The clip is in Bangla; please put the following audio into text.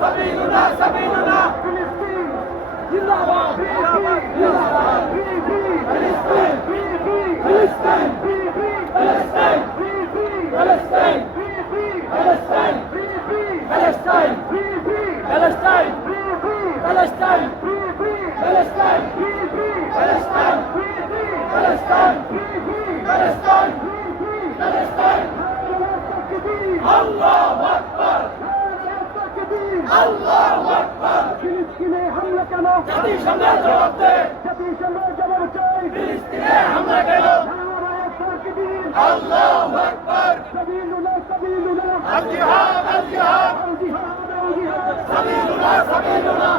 সাবিলুনা সাবিলুনা ফিলিস্তিন জিন্দাবাদ জিন্দাবাদ জিন্দাবাদ ফিলিস্তিন ফিলিস্তিন ফিলিস্তিন ফিলিস্তিন ফিলিস্তিন ফিলিস্তিন Palestine! Palestine! Palestine! Palestine! Palestine! Palestine! Palestine! Allahu Akbar! Allahu Akbar! ফিলিস্তিনে হামলা কেন? জাতিসংঘে জবাব দে! জাতিসংঘে জবাব চাই! ফিলিস্তিনে হামলা কেন? আল্লাহু আকবার! সাবিলুনা সাবিলুনা! আল জিহাদ আল জিহাদ! আল জিহাদ আল জিহাদ! সাবিলুনা সাবিলুনা!